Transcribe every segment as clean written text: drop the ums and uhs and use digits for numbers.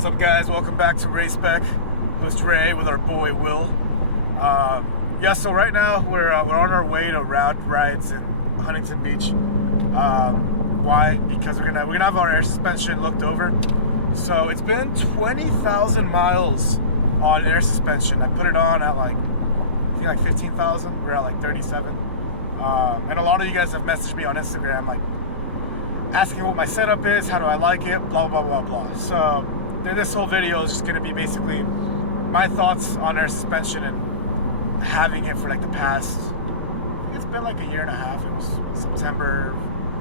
What's up, guys? Welcome back to Raceback. Host Ray with our boy Will. Yeah, so right now we're on our way to route rides in Huntington Beach. Why? Because we're gonna have our air suspension looked over. So it's been 20,000 miles on air suspension. I put it on at I think like 15,000. We're at like 37. And a lot of you guys have messaged me on Instagram asking what my setup is, how do I like it, blah blah blah blah. So this whole video is just gonna be basically my thoughts on air suspension and having it for the past, I think it's been a year and a half. It was September,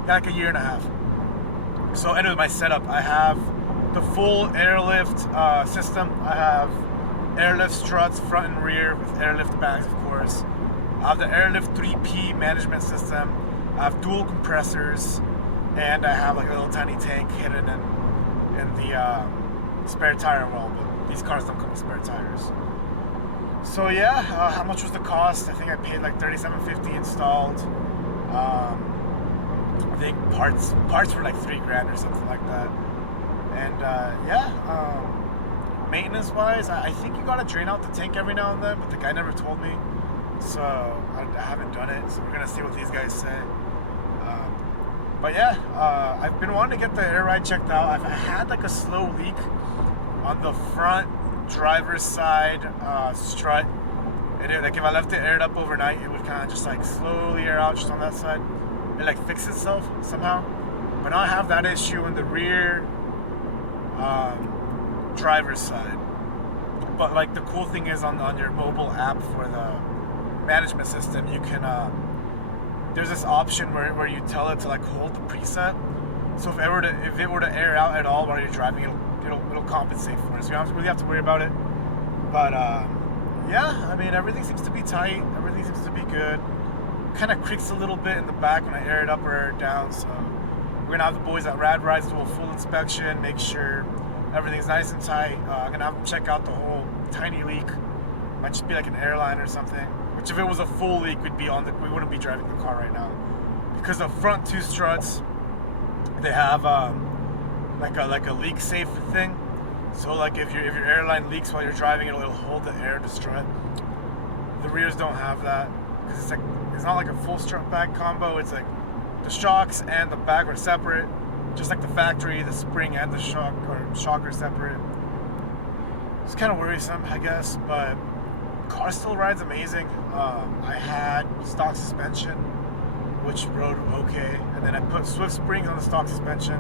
yeah, a year and a half. So anyway, my setup, I have the full airlift system. I have airlift struts front and rear with airlift bags, of course. I have the airlift 3P management system. I have dual compressors, and I have a little tiny tank hidden in the spare tire well, but these cars don't come with spare tires. So yeah, how much was the cost? I think I paid $37.50 installed. I think parts were $3,000 or something like that. And maintenance wise, I think you gotta drain out the tank every now and then, but the guy never told me, so I haven't done it. So we're gonna see what these guys say. But yeah, I've been wanting to get the air ride checked out. I've had a slow leak on the front driver's side strut. If I left it aired up overnight, it would kind of just slowly air out just on that side. It fix itself somehow. But now I have that issue in the rear driver's side. But the cool thing is on your mobile app for the management system, you can there's this option where you tell it to hold the preset. So if it were to air out at all while you're driving, it'll compensate for it. So you don't really have to worry about it. But yeah, I mean, everything seems to be tight. Everything seems to be good. Kind of creaks a little bit in the back when I air it up or air it down. So we're gonna have the boys at Rad Rides do a full inspection, make sure everything's nice and tight. I'm gonna have them check out the whole tiny leak. Might just be an airline or something. Which if it was a full leak, we wouldn't be driving the car right now. Because the front two struts, they have a leak safe thing. So if your airline leaks while you're driving, it'll hold the air to strut. The rears don't have that, because it's not a full strut bag combo. It's the shocks and the bag are separate, just like the factory. The spring and the shock are separate. It's kind of worrisome, I guess, but car still rides amazing. I had stock suspension, which rode okay, and then I put Swift springs on the stock suspension,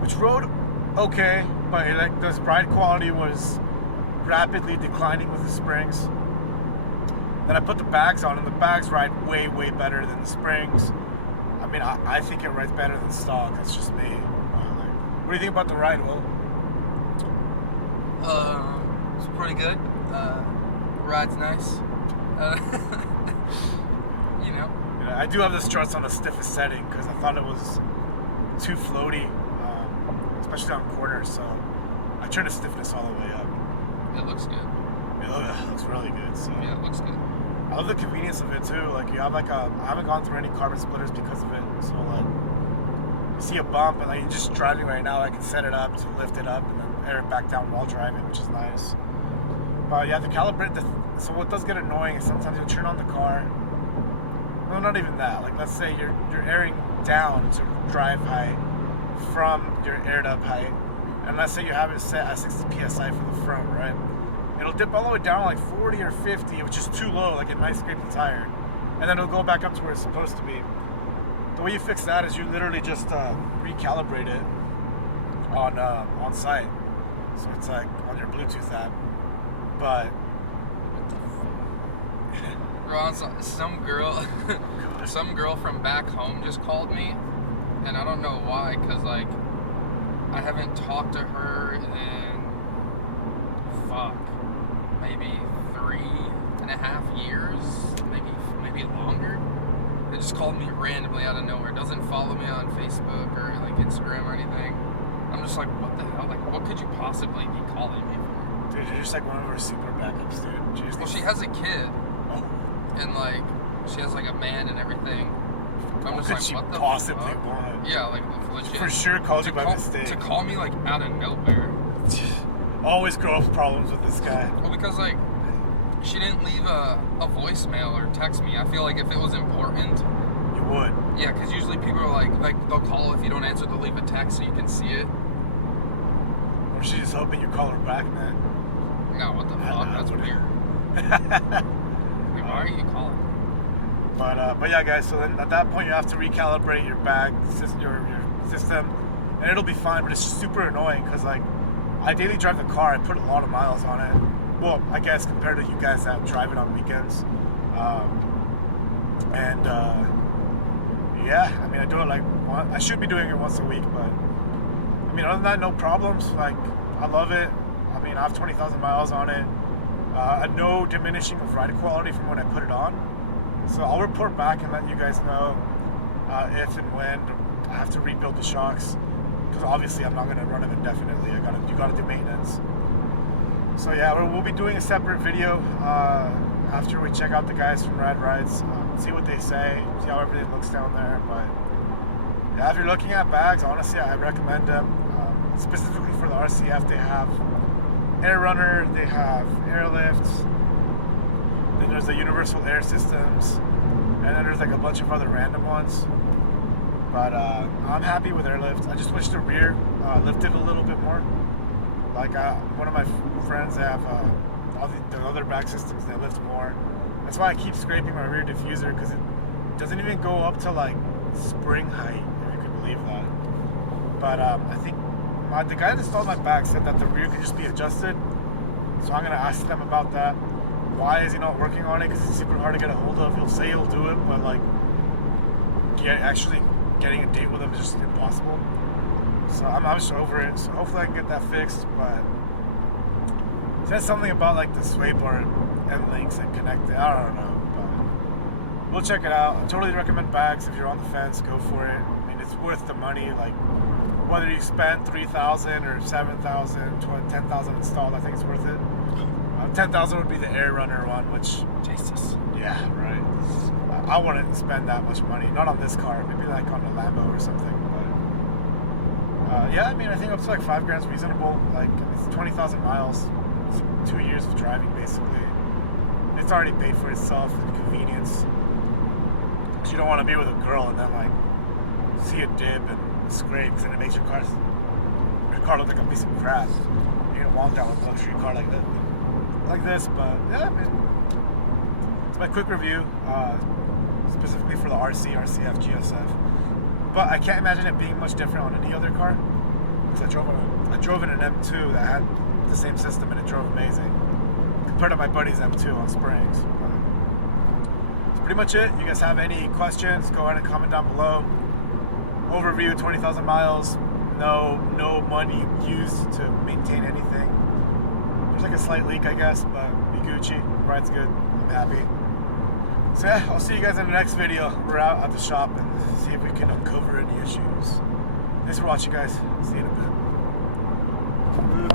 which rode okay, but the ride quality was rapidly declining with the springs. Then I put the bags on, and the bags ride way better than the springs. I mean, I think it rides better than stock. That's just me. What do you think about the ride, Will? It's pretty good. Ride's nice. Yeah, I do have the struts on the stiffest setting because I thought it was too floaty, especially on corners. So I turned the stiffness all the way up. It looks good. It looks really good. So yeah, it looks good. I love the convenience of it too. You have I haven't gone through any carbon splitters because of it. So you see a bump and you're just driving right now, I can set it up to lift it up and then air it back down while driving, which is nice. But yeah, the calibrate. So what does get annoying is sometimes you'll turn on the car. No, not even that. Let's say you're airing down to drive height from your aired up height, and let's say you have it set at 60 psi for the front, right? It'll dip all the way down 40 or 50, which is too low, a nice scraping tire, and then it'll go back up to where it's supposed to be. The way you fix that is you literally just recalibrate it on site. So it's on your Bluetooth app. But Ron, some girl from back home just called me, and I don't know why, because I haven't talked to her in maybe 3.5 years, maybe longer. They just called me randomly out of nowhere. Doesn't follow me on Facebook or Instagram or anything. I'm just what the hell? What could you possibly be calling me for? Dude, you're just one of our super backups, dude. Well, she has a kid. Oh. And she has a man and everything. I'm What just could she what the possibly fuck? want? Yeah, legit. For sure called you by mistake. To call me out of nowhere. Always growth problems with this guy. Well, because like she didn't leave a voicemail or text me. I feel like if it was important, You would. yeah, because usually people are like they'll call if you don't answer, they'll leave a text so you can see it. Or she's just hoping you call her back, man. No, what the fuck? That's weird. Like, why are you calling? But yeah, guys. So then at that point you have to recalibrate your bag, your system, and it'll be fine. But it's just super annoying because like I daily drive the car. I put a lot of miles on it. Well, I guess compared to you guys that drive it on weekends. Yeah, I mean I do it like I should be doing it once a week, but I mean other than that, no problems. Like I love it. I mean I have 20,000 miles on it. No diminishing of ride quality from when I put it on. So I'll report back and let you guys know if and when I have to rebuild the shocks, because obviously I'm not going to run them indefinitely. You gotta do maintenance. So yeah, we'll be doing a separate video after we check out the guys from Rad Rides, see what they say, see how everything looks down there. But yeah, if you're looking at bags, honestly, I recommend them. Specifically for the RCF, they have Air Runner, they have Airlift, then there's the Universal Air Systems, and then there's like a bunch of other random ones. But I'm happy with Airlift. I just wish the rear lifted a little bit more. Like one of my friends, they have all the other bag systems, they lift more. That's why I keep scraping my rear diffuser, because it doesn't even go up to like spring height, if you can believe that. But I think the guy that installed my bag said that the rear could just be adjusted. So I'm gonna ask them about that. Why is he not working on it? Because it's super hard to get a hold of. He'll say he'll do it, but like actually getting a date with him is just impossible. So I'm just over it. So hopefully I can get that fixed. But it says something about like the sway bar and links and connected. I don't know, but we'll check it out. I totally recommend bags. If you're on the fence, go for it. I mean, it's worth the money. Like whether you spend $3,000 or $7,000, $10,000 installed, I think it's worth it. $10,000 would be the Air Runner one, which Jesus. Yeah, right. I wouldn't spend that much money. Not on this car. Maybe like on a Lambo or something. But yeah, I mean, I think up to like $5,000 is reasonable. Like it's 20,000 miles. It's 2 years of driving basically. It's already paid for itself and convenience. So you don't want to be with a girl and then like see a dip and scrapes and it makes your car look like a piece of crap. You don't want that with a luxury car like that. Like this, but yeah, I mean, it's my quick review, specifically for the RCF, GSF. But I can't imagine it being much different on any other car. Because I drove in an M2 that had the same system and it drove amazing compared to my buddy's M2 on springs. But that's pretty much it. You guys have any questions? Go ahead and comment down below. Overview: 20,000 miles. No money used to maintain anything. There's like a slight leak, I guess, but be Gucci. Ride's good. I'm happy. So yeah, I'll see you guys in the next video. We're out at the shop and see if we can uncover any issues. Thanks for watching, guys. See you in a bit.